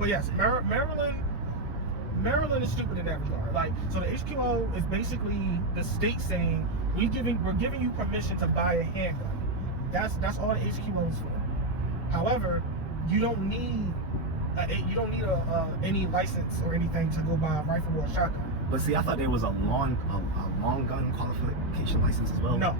But yes, Maryland is stupid in that regard. Like, so the HQO is basically the state saying we're giving you permission to buy a handgun. That's all the HQO is for. However, you don't need any license or anything to go buy a rifle or a shotgun. But see, I thought there was a long gun qualification license as well. No.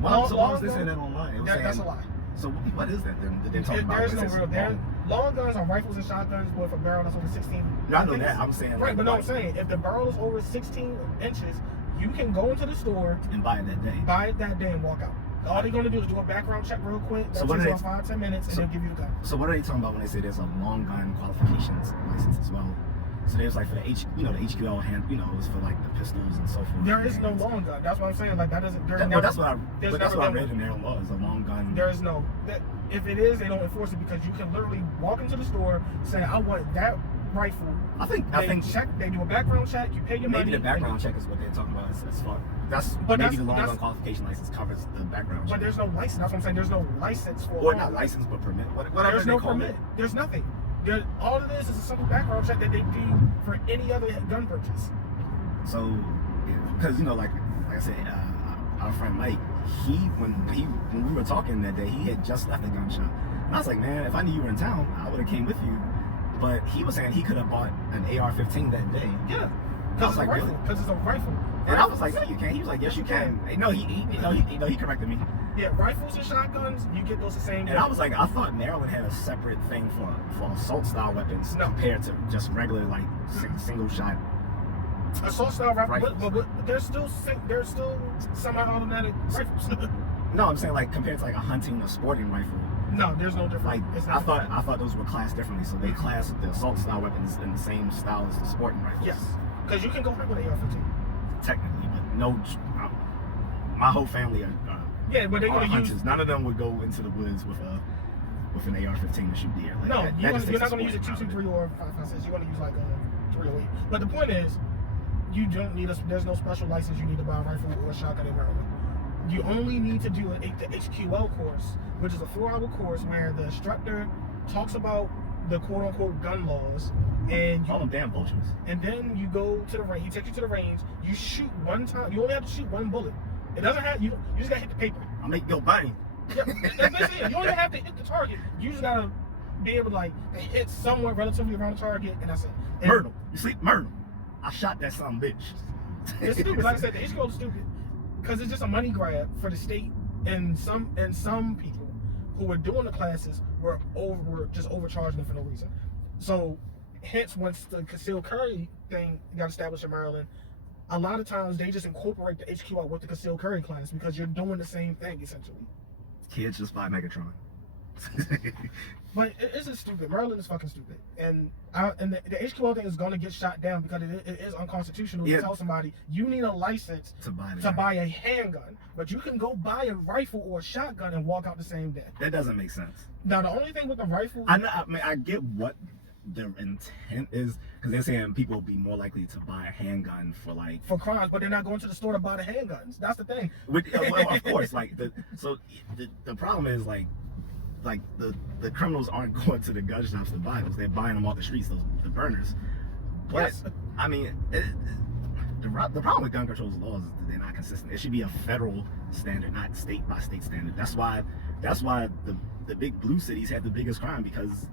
Why was this in that online? That's a lie. So what is that then? Did they talk about there's no real. Long guns are rifles and shotguns, but if a barrel is over 16. No, I know that. I'm saying right, but no, I'm saying if the barrel is over 16 inches, you can go into the store and buy it that day. Buy it that day and walk out. All they're gonna do is do a background check real quick. That takes about 5-10 minutes, and they'll give you the gun. So what are they talking about when they say there's a long gun qualifications license as well? So there's like for the the HQL hand, it was for like the pistols and so forth. There is no long gun. That's what I'm saying. Like that doesn't. That's what I read in their law is a long gun. There is no. If it is, they don't enforce it because you can literally walk into the store, say I want that rifle. I think they do a background check. You pay your money. Maybe the background check is what they're talking about as far. Maybe the long gun qualification license covers the background check. But there's no license. That's what I'm saying. There's no license for. Or not license, but permit. Whatever there's no permit. It. There's nothing. All of this is a simple background check that they do for any other gun purchase. So, because like I said, our friend Mike, when we were talking that day, he had just left the gun shop, and I was like, man, if I knew you were in town, I would have came with you. But he was saying he could have bought an AR-15 that day. Yeah. Because it's, really? It's a rifle. And I was like, no, you can't. He was like, yes, you can. No, he corrected me. Yeah, rifles and shotguns, you get those the same day. And I was like, I thought Maryland had a separate thing for assault style weapons compared to just regular like single shot. Assault style rifles, but there's still semi-automatic rifles. No, I'm saying like compared to like a hunting or sporting rifle. No, there's no difference. Like I thought those were classed differently, so they class the assault style weapons in the same style as the sporting rifles. Yes, because you can go with an AR-15. Technically, but no, my whole family are but they're gonna hunters. use. None of them would go into the woods with an AR-15 to shoot deer. Like, no, you're not going to use a 223 or 5.56. You're going to use like a 308. But the point is, you don't need there's no special license you need to buy a rifle or a shotgun in Maryland. You only need to do the HQL course, which is a 4-hour course where the instructor talks about the quote-unquote gun laws, and all them damn vultures. And then you go to the range. He takes you to the range. You shoot one time. You only have to shoot one bullet. It doesn't have you just gotta hit the paper. I'll make your bang. Yeah, that's basically it. You only have to hit the target. You just gotta be able to like hit somewhere relatively around the target, and that's it. And murder. You sleep murder. I shot that son bitch. It's stupid. Like I said, the HQL is stupid because it's just a money grab for the state, and some people who were doing the classes were just overcharging them for no reason. So hence once the concealed carry thing got established in Maryland, a lot of times they just incorporate the HQL with the concealed carry class because you're doing the same thing essentially. Kids just buy Megatron. But it's just stupid. Maryland is fucking stupid, and the HQL thing is going to get shot down because it is unconstitutional to tell somebody you need a license to buy a handgun, but you can go buy a rifle or a shotgun and walk out the same day. That doesn't make sense. Now the only thing with the rifle, I get what their intent is, because they're saying people will be more likely to buy a handgun for crimes, but they're not going to the store to buy the handguns. That's the thing. Well, of course, the problem is like the criminals aren't going to the gun shops to buy those; they're buying them off the streets, the burners. But yes. I mean, the problem with gun control laws is that they're not consistent. It should be a federal standard, not state by state standard. That's why the big blue cities have the biggest crime, because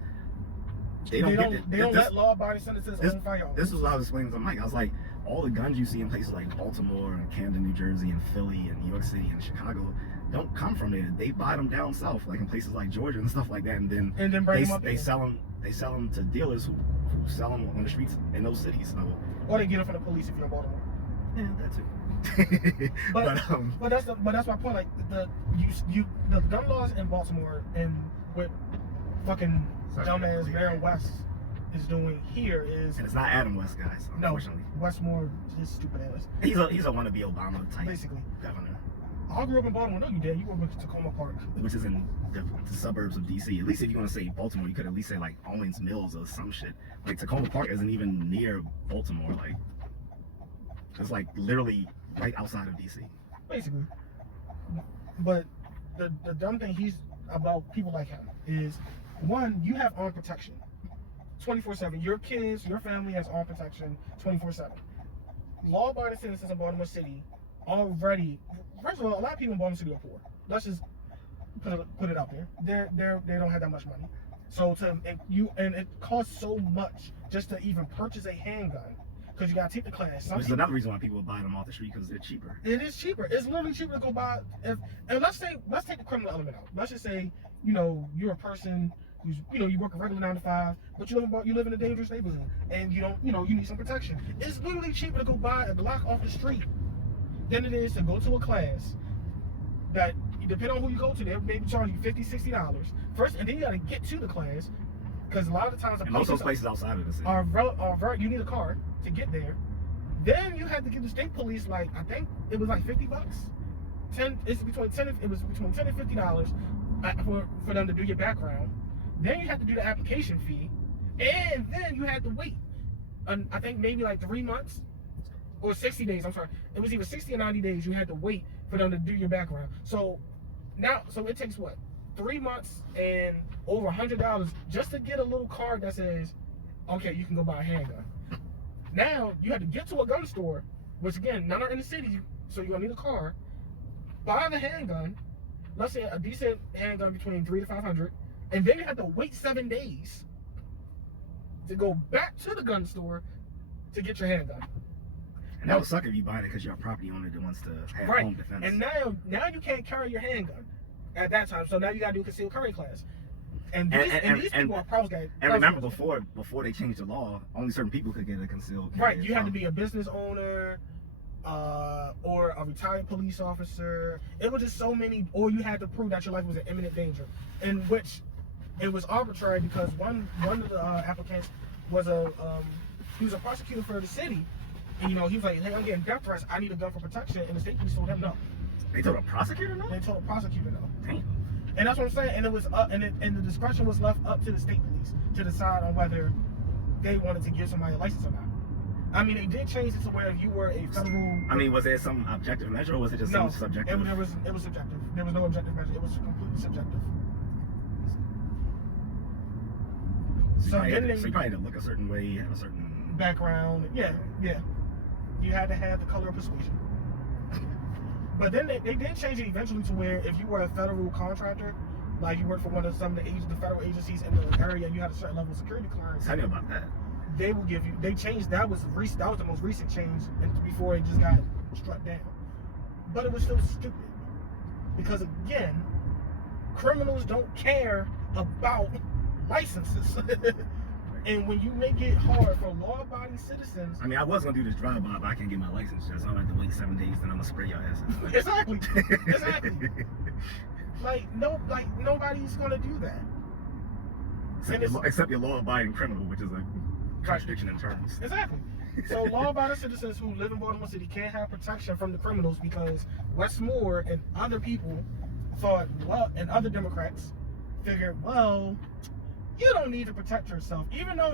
they don't let law-abiding citizens own firearms. This was what I was explaining to Mike. I was like, all the guns you see in places like Baltimore and Camden, New Jersey, and Philly, and New York City, and Chicago don't come from there. They buy them down south, like in places like Georgia and stuff like that, and then they sell them to dealers who sell them on the streets in those cities. So, or they get them from the police if you're in Baltimore. Yeah, that too. but that's my point. Like the gun laws in Baltimore and what fucking dumbass Baron West is doing here is, and it's not Adam West, guys. Unfortunately, no, Westmore, his stupid ass. He's a wannabe Obama type, basically governor. I grew up in Baltimore. No, you did. You grew up in Tacoma Park, which is in the suburbs of DC. At least if you want to say Baltimore, you could at least say like Owens Mills or some shit. Like Tacoma Park isn't even near Baltimore. Like it's like literally right outside of DC. Basically. But the dumb thing about people like him is, one, you have armed protection. 24/7. Your kids, your family has armed protection 24/7. Law-abiding citizens in Baltimore City already. First of all, a lot of people in Baltimore City are poor. Let's just put it out there. They don't have that much money. So and it costs so much just to even purchase a handgun because you gotta take the class. Which is another reason why people are buying them off the street, because they're cheaper. It is cheaper. It's literally cheaper to go buy. And let's take the criminal element out. Let's just say you're a person who's you work a regular 9 to 5, but you live in a dangerous neighborhood and you need some protection. It's literally cheaper to go buy a Glock off the street than it is to go to a class that, depending on who you go to, they maybe charge you $50, $60 first, and then you got to get to the class because a lot of the times most of those places outside of the city are very. You need a car to get there. Then you had to give the state police I think it was like $50. It was between $10 and $50 for them to do your background. Then you had to do the application fee, and then you had to wait. I think maybe like 3 months or 60 days. I'm sorry, it was either 60 or 90 days. You had to wait for them to do your background. So it takes what, 3 months and over $100 just to get a little card that says, okay, you can go buy a handgun. Now you have to get to a gun store, which again, none are in the city, so you're gonna need a car. Buy the handgun. Let's say a decent handgun between $300 to $500, and then you have to wait 7 days to go back to the gun store to get your handgun. And that would suck if you buy it because you're a property owner that wants to have home defense. And now you can't carry your handgun at that time, so now you gotta do a concealed carry class. And these people are pros guys. And remember, before they changed the law, only certain people could get a concealed carry. Right, you had to be a business owner, or a retired police officer. It was just so many, or you had to prove that your life was in imminent danger, in which it was arbitrary because one of the applicants was he was a prosecutor for the city, and he was like, hey, I'm getting death threats, I need a gun for protection, and the state police told him no. They told a prosecutor no? They told a prosecutor no. Damn. And that's what I'm saying, and it was and the discretion was left up to the state police to decide on whether they wanted to give somebody a license or not. I mean, they did change it to where if you were a federal... I mean, was there some objective measure, or was it just some subjective? It was subjective. There was no objective measure. It was completely subjective. So you probably had to look a certain way, have a certain... background. Yeah. You had to have the color of persuasion. But then they did change it eventually to where if you were a federal contractor, like you worked for some of the federal agencies in the area, and you had a certain level of security clearance. Tell me about that. They will give you. They changed. That was the most recent change, and before it just got struck down. But it was still stupid because again, criminals don't care about licenses. And when you make it hard for law-abiding citizens, I mean, I was gonna do this drive-by, but I can't get my license yet, so I'm gonna have to wait 7 days, then I'm gonna spray your asses. Exactly. Nobody's gonna do that. Except your law-abiding criminal, which is a contradiction in terms. Exactly. So law-abiding citizens who live in Baltimore City can't have protection from the criminals because Westmore and other people thought, and other Democrats figured, you don't need to protect yourself. Even though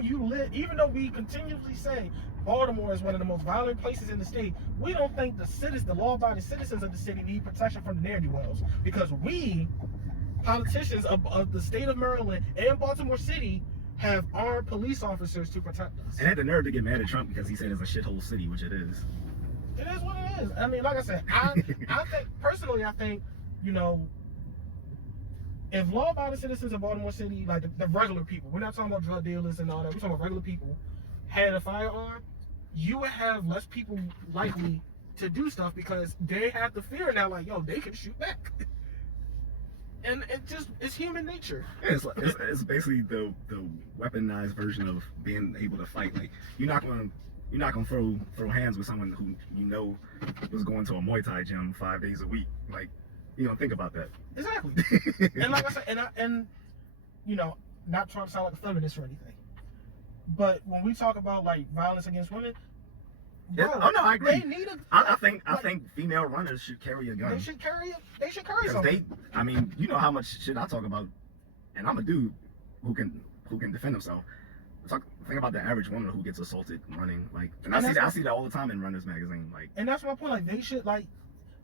we continuously say Baltimore is one of the most violent places in the state, we don't think the law-abiding citizens of the city need protection from the ne'er-do-wells because we, politicians of the state of Maryland and Baltimore City, have armed police officers to protect us. And had the nerve to get mad at Trump because he said it's a shithole city, which it is. It is what it is. I mean, like I said, I think, if law-abiding citizens of Baltimore City, like the regular people, we're not talking about drug dealers and all that, we're talking about regular people, had a firearm, you would have less people likely to do stuff because they have the fear now, like, they can shoot back. And it's human nature. Yeah, it's basically the weaponized version of being able to fight. Like you're not gonna throw hands with someone who was going to a Muay Thai gym 5 days a week. Like think about that. Exactly. And like I said, and not trying to sound like a feminist or anything, but when we talk about like violence against women. I agree. They need I think female runners should carry a gun. They should carry something. How much shit I talk about, and I'm a dude who can defend himself. Think about the average woman who gets assaulted running, I see that all the time in Runners magazine, And that's my point. Like they should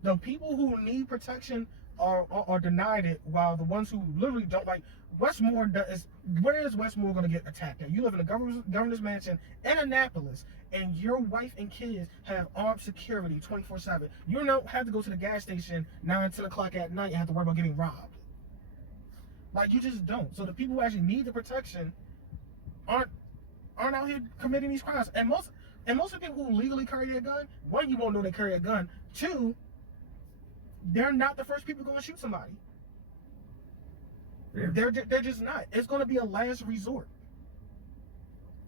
the people who need protection are denied it, while the ones who literally don't, like Westmore does. Where is Westmore going to get attacked at? You live in a governor's mansion in Annapolis, and your wife and kids have armed security 24/7. You don't have to go to the gas station 9, 10 o'clock at night and have to worry about getting robbed. Like, you just don't. So the people who actually need the protection aren't out here committing these crimes. And most of the people who legally carry a gun, one, you won't know they carry a gun. Two, they're not the first people going to shoot somebody. Yeah. They're just not. It's going to be a last resort.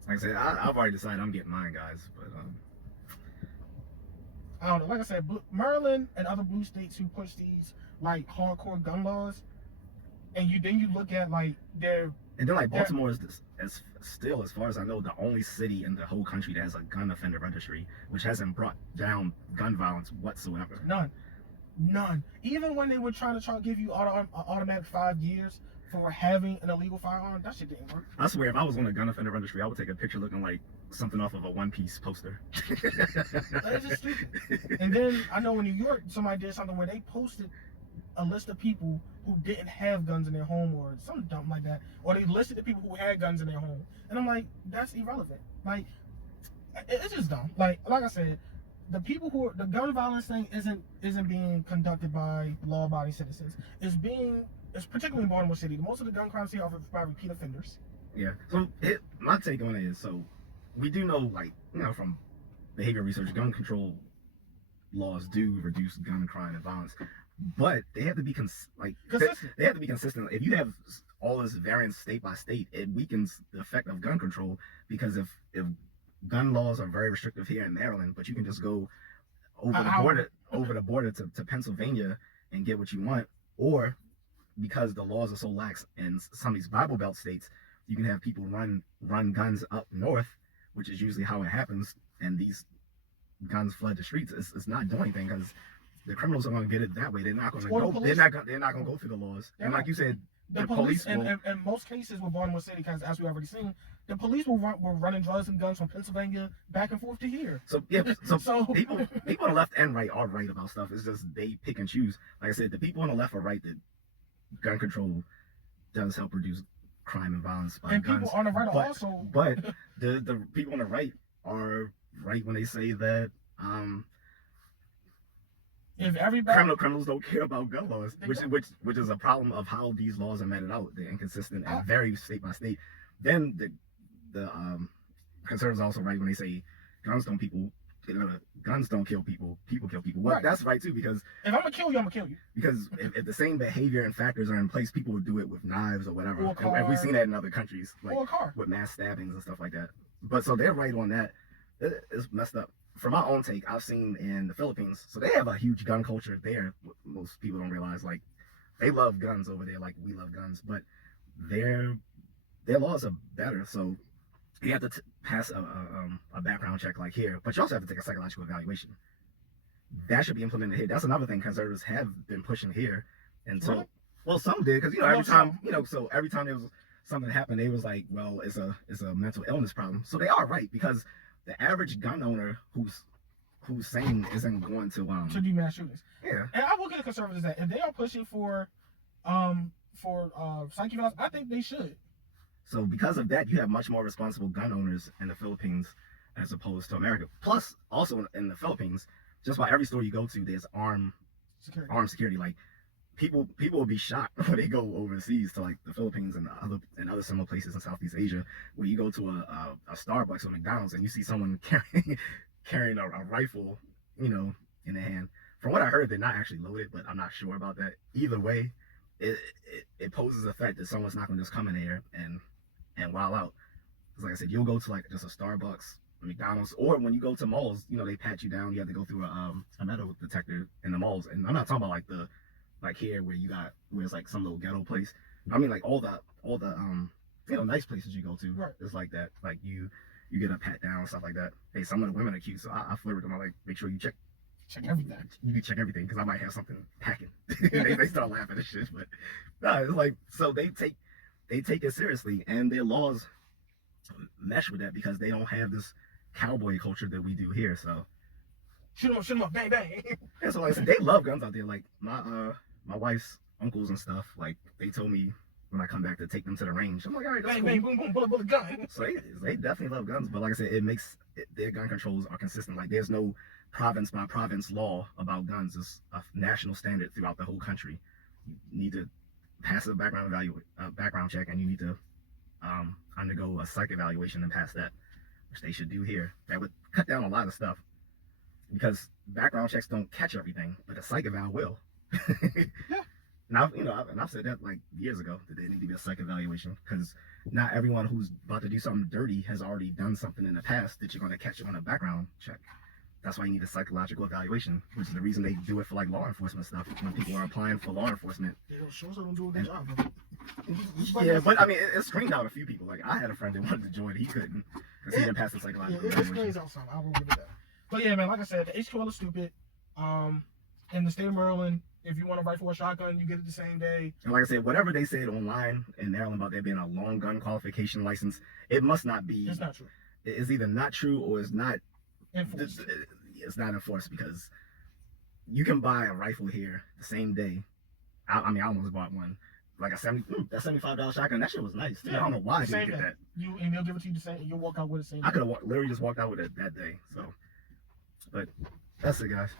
Like I said, I've already decided I'm getting mine, guys. But I don't know. Like I said, Maryland and other blue states who push these like hardcore gun laws, and you look at like their. And then like Baltimore is still, as far as I know, the only city in the whole country that has a gun offender registry, which hasn't brought down gun violence whatsoever. None. Even when they were trying to give you automatic 5 years for having an illegal firearm, that shit didn't work. I swear, if I was on a gun offender registry, I would take a picture looking like something off of a One Piece poster. That is just stupid. And then I know in New York, somebody did something where they posted a list of people who didn't have guns in their home or something dumb like that, or they listed the people who had guns in their home, and I'm like, that's irrelevant. Like, it's just dumb. Like I said, the gun violence thing isn't being conducted by law-abiding citizens. It's particularly in Baltimore City. Most of the gun crimes here are by repeat offenders. Yeah. So my take on it is, so we do know, like, you know, from behavior research, gun control laws do reduce gun crime and violence. But they have to be consistent. They have to be consistent. If you have all this variance state by state, it weakens the effect of gun control, because if gun laws are very restrictive here in Maryland, but you can just go over the border to Pennsylvania and get what you want, or because the laws are so lax in some of these Bible Belt states, you can have people run guns up north, which is usually how it happens, and these guns flood the streets. It's not doing anything because the criminals are going to get it that way. They're not going to go. They're not going to go through the laws. And like you said, the police in most cases with Baltimore City, because as we already seen, the police were running drugs and guns from Pennsylvania back and forth to here. So yeah, so people on the left and right are right about stuff. It's just they pick and choose. Like I said, the people on the left are right that gun control does help reduce crime and violence by and guns. People on the right are also. But the people on the right are right when they say that if everybody criminals don't care about gun laws, which is a problem of how these laws are meted out. They're inconsistent and vary state by state. Then the conservatives are also right when they say guns don't kill people, people kill people. Well, right. That's right too, because if I'm gonna kill you, I'm gonna kill you. Because if the same behavior and factors are in place, people would do it with knives or whatever. And we've seen that in other countries, like with mass stabbings and stuff like that. But so they're right on that. It's messed up. From my own take, I've seen in the Philippines, so they have a huge gun culture there. Most people don't realize, like, they love guns over there, like we love guns, but their laws are better. So you have to pass a background check like here, but you also have to take a psychological evaluation. That should be implemented here. That's another thing conservatives have been pushing here, and so well, some did, because every time every time there was something happened, they was like, well, it's a mental illness problem. So they are right, because the average gun owner who's sane isn't going to do mass shootings. Yeah. And I will give the conservatives that if they are pushing for psyche violence, I think they should. So because of that, you have much more responsible gun owners in the Philippines as opposed to America. Plus, also in the Philippines, just about every store you go to, there's armed security. Like people will be shocked when they go overseas to like the Philippines and other similar places in Southeast Asia, where you go to a Starbucks or McDonald's and you see someone carrying a rifle, in their hand. From what I heard, they're not actually loaded, but I'm not sure about that. Either way, it poses a threat that someone's not going to just come in there and wild out. Because like I said, you'll go to like just a Starbucks, McDonald's, or when you go to malls, they pat you down. You have to go through a metal detector in the malls. And I'm not talking about like here where it's like some little ghetto place. I mean like all the nice places you go to. Right. It's like that. Like you get a pat down, stuff like that. Hey, some of the women are cute, so I flirt with them. I like, make sure you check everything. You can check everything, because I might have something packing. they start laughing and shit, but no, it's like, so they take it seriously, and their laws mesh with that because they don't have this cowboy culture that we do here. So shoot 'em up, bang bang. Yeah, so like I said, they love guns out there. Like my my wife's uncles and stuff, like they told me when I come back to take them to the range. I'm like, all right, that's Bang, cool. bang, boom, boom, bullet, bullet, gun. So they definitely love guns, but like I said, their gun controls are consistent. Like there's no province by province law about guns. It's a national standard throughout the whole country. You need to pass a background check, and you need to undergo a psych evaluation and pass that, which they should do here. That would cut down a lot of stuff because background checks don't catch everything, but a psych eval will. Yeah. Now, and I've said that like years ago that there need to be a psych evaluation because not everyone who's about to do something dirty has already done something in the past that you're going to catch on a background check. That's why you need a psychological evaluation, which is the reason they do it for like law enforcement stuff. When people are applying for law enforcement, They don't do a good job. yeah, but I mean, it screened out a few people. Like I had a friend that wanted to join, he couldn't because he didn't pass the psychological It evaluation. screens out some. I will give it that. But yeah, man, like I said, the HQL is stupid. In the state of Maryland, if you want to rifle or shotgun, you get it the same day. And like I said, whatever they said online in Maryland about there being a long gun qualification license, it must not be. It's not true. It's either not true or it's not Enforced. It's not enforced because you can buy a rifle here the same day. I mean, I almost bought one, like that $75 shotgun. That shit was nice. Yeah, I don't know why I didn't get that. And they'll give it to you the same. You'll walk out with the same. I could have literally just walked out with it that day. So, but that's it, guys.